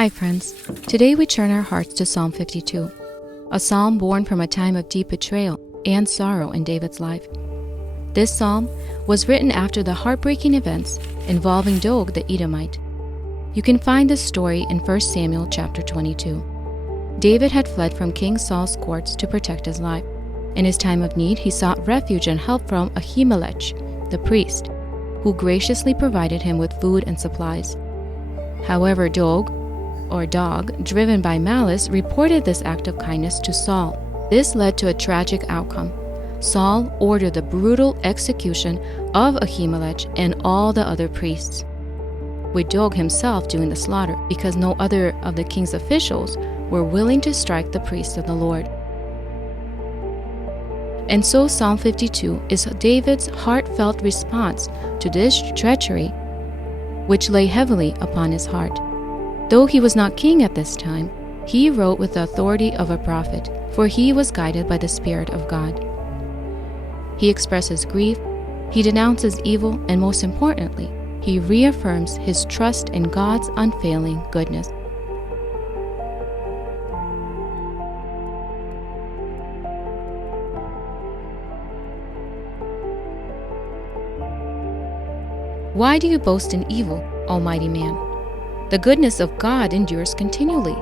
Hi friends, today we turn our hearts to Psalm 52, a psalm born from a time of deep betrayal and sorrow in David's life. This psalm was written after the heartbreaking events involving Doeg the Edomite. You can find this story in 1 Samuel chapter 22. David had fled from King Saul's courts to protect his life. In his time of need, he sought refuge and help from Ahimelech, the priest, who graciously provided him with food and supplies. However, Doeg, driven by malice, reported this act of kindness to Saul. This led to a tragic outcome. Saul ordered the brutal execution of Ahimelech and all the other priests, with Doeg himself doing the slaughter, because no other of the king's officials were willing to strike the priests of the Lord. And so Psalm 52 is David's heartfelt response to this treachery, which lay heavily upon his heart. Though he was not king at this time, he wrote with the authority of a prophet, for he was guided by the Spirit of God. He expresses grief, he denounces evil, and most importantly, he reaffirms his trust in God's unfailing goodness. Why do you boast in evil, almighty man? The goodness of God endures continually.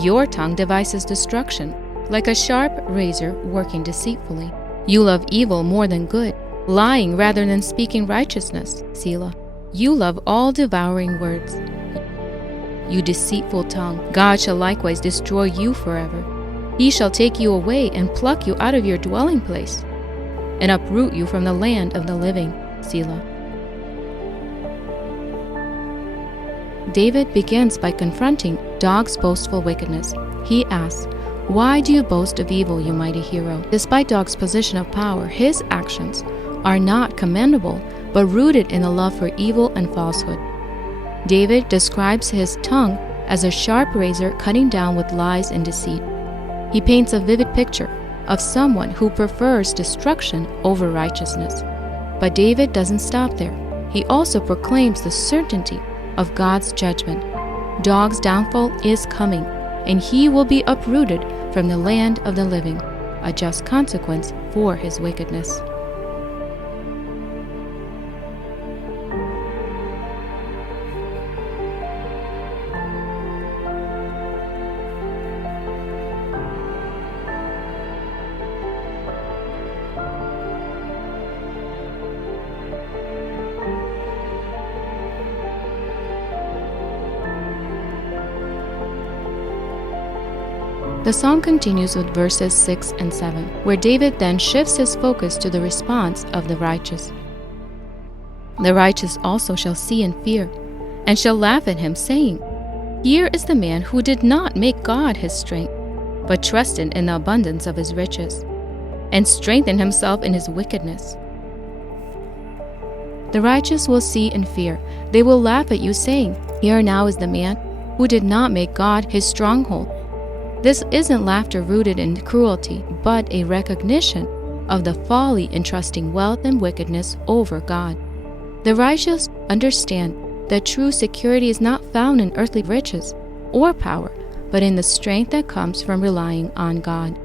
Your tongue devises destruction, like a sharp razor working deceitfully. You love evil more than good, lying rather than speaking righteousness, Selah. You love all devouring words. You deceitful tongue, God shall likewise destroy you forever. He shall take you away and pluck you out of your dwelling place, and uproot you from the land of the living, Selah. David begins by confronting Doeg's boastful wickedness. He asks, "Why do you boast of evil, you mighty hero?" Despite Doeg's position of power, his actions are not commendable, but rooted in a love for evil and falsehood. David describes his tongue as a sharp razor cutting down with lies and deceit. He paints a vivid picture of someone who prefers destruction over righteousness. But David doesn't stop there. He also proclaims the certainty of God's judgment. Doeg's downfall is coming, and he will be uprooted from the land of the living, a just consequence for his wickedness. The psalm continues with verses 6 and 7, where David then shifts his focus to the response of the righteous. The righteous also shall see and fear, and shall laugh at him, saying, "Here is the man who did not make God his strength, but trusted in the abundance of his riches, and strengthened himself in his wickedness." The righteous will see and fear. They will laugh at you, saying, "Here now is the man who did not make God his stronghold." This isn't laughter rooted in cruelty, but a recognition of the folly in trusting wealth and wickedness over God. The righteous understand that true security is not found in earthly riches or power, but in the strength that comes from relying on God.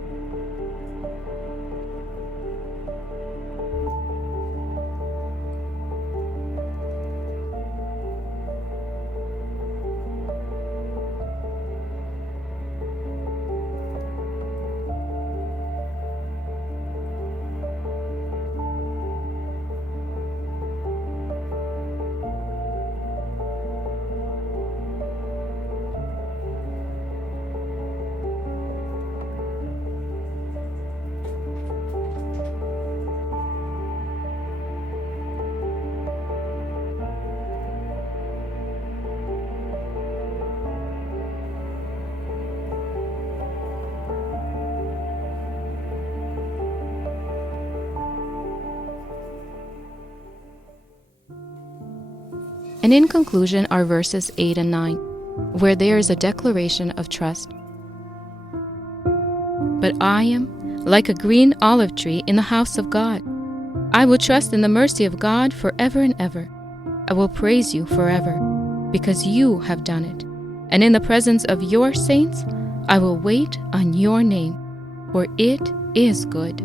And in conclusion are verses 8 and 9, where there is a declaration of trust. "But I am like a green olive tree in the house of God. I will trust in the mercy of God forever and ever. I will praise you forever, because you have done it. And in the presence of your saints, I will wait on your name, for it is good.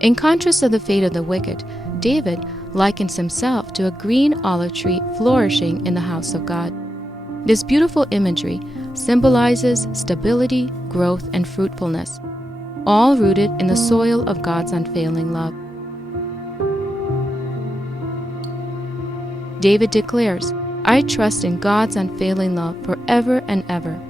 In contrast to the fate of the wicked, David likens himself to a green olive tree flourishing in the house of God. This beautiful imagery symbolizes stability, growth, and fruitfulness, all rooted in the soil of God's unfailing love. David declares, "I trust in God's unfailing love forever and ever."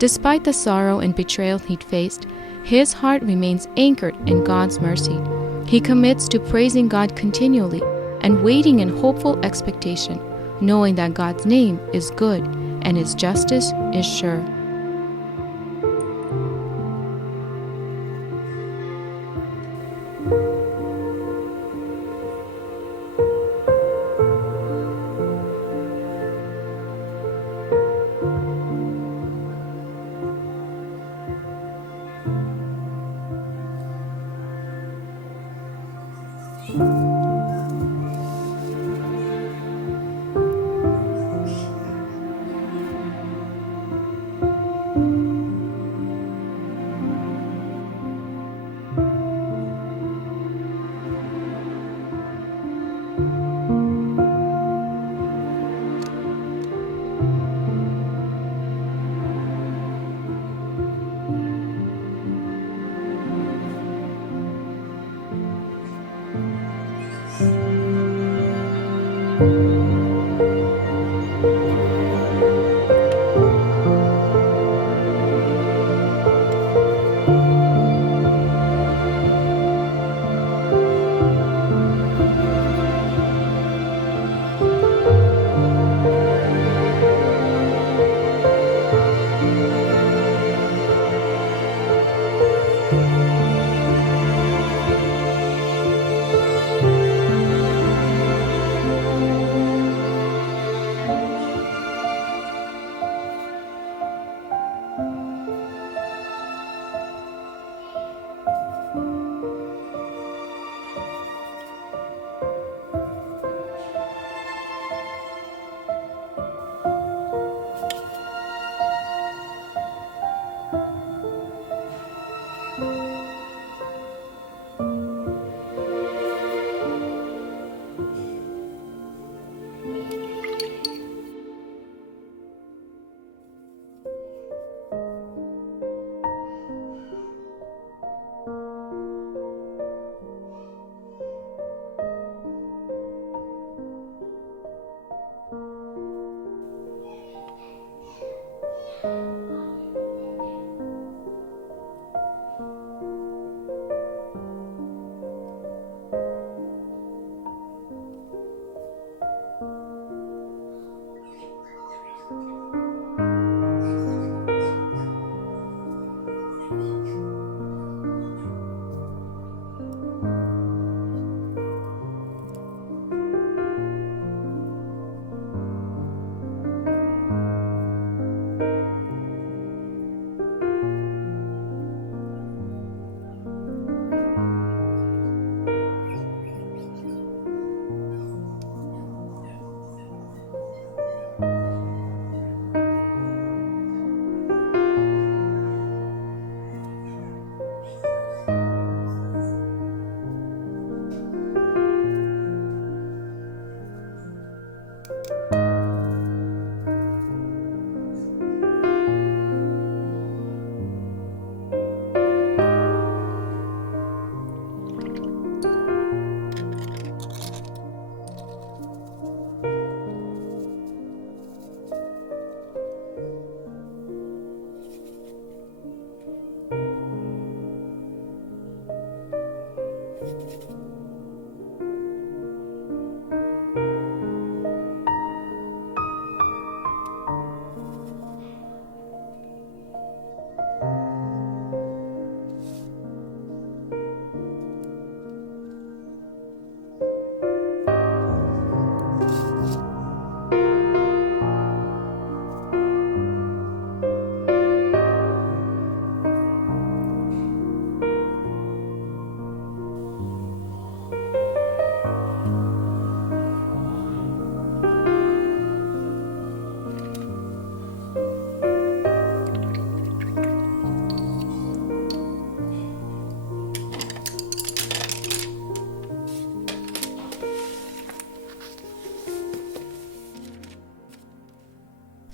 Despite the sorrow and betrayal he'd faced, his heart remains anchored in God's mercy. He commits to praising God continually and waiting in hopeful expectation, knowing that God's name is good and his justice is sure.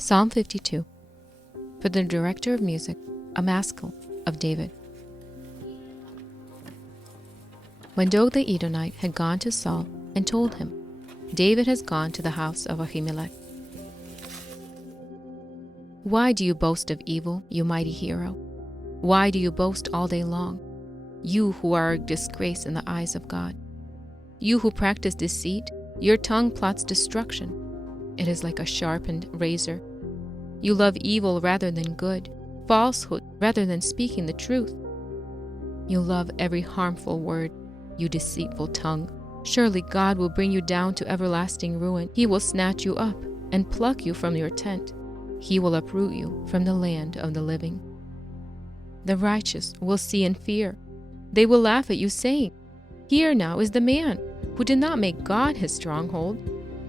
Psalm 52. For the director of music, a maskil of David. When Doeg the Edomite had gone to Saul and told him, David has gone to the house of Ahimelech. Why do you boast of evil, you mighty hero? Why do you boast all day long, you who are a disgrace in the eyes of God? You who practice deceit, your tongue plots destruction. It is like a sharpened razor. You love evil rather than good, falsehood rather than speaking the truth. You love every harmful word, you deceitful tongue. Surely God will bring you down to everlasting ruin. He will snatch you up and pluck you from your tent. He will uproot you from the land of the living. The righteous will see and fear. They will laugh at you, saying, Here now is the man who did not make God his stronghold,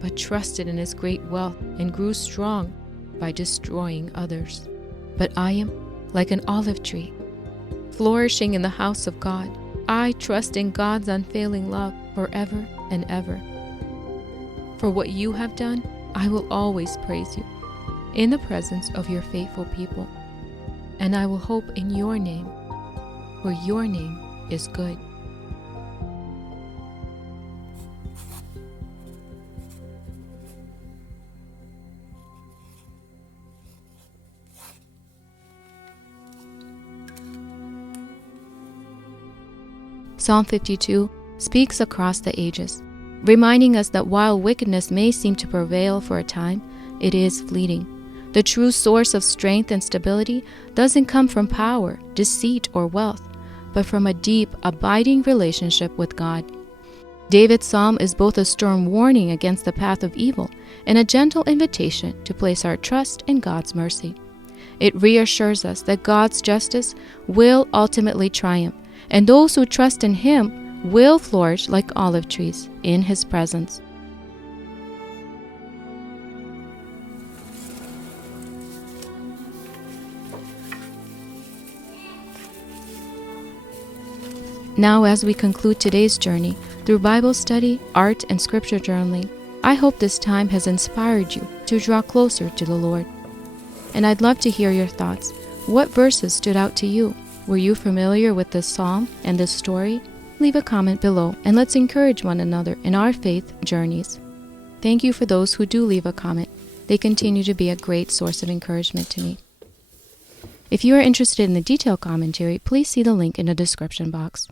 but trusted in his great wealth and grew strong by destroying others. But I am like an olive tree, flourishing in the house of God. I trust in God's unfailing love forever and ever. For what you have done, I will always praise you in the presence of your faithful people, and I will hope in your name, for your name is good. Psalm 52 speaks across the ages, reminding us that while wickedness may seem to prevail for a time, it is fleeting. The true source of strength and stability doesn't come from power, deceit, or wealth, but from a deep, abiding relationship with God. David's psalm is both a stern warning against the path of evil and a gentle invitation to place our trust in God's mercy. It reassures us that God's justice will ultimately triumph, and those who trust in Him will flourish like olive trees in His presence. Now, as we conclude today's journey through Bible study, art, and scripture journaling, I hope this time has inspired you to draw closer to the Lord. And I'd love to hear your thoughts. What verses stood out to you? Were you familiar with this psalm and this story? Leave a comment below and let's encourage one another in our faith journeys. Thank you for those who do leave a comment. They continue to be a great source of encouragement to me. If you are interested in the detailed commentary, please see the link in the description box.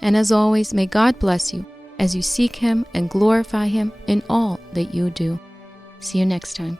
And as always, may God bless you as you seek Him and glorify Him in all that you do. See you next time.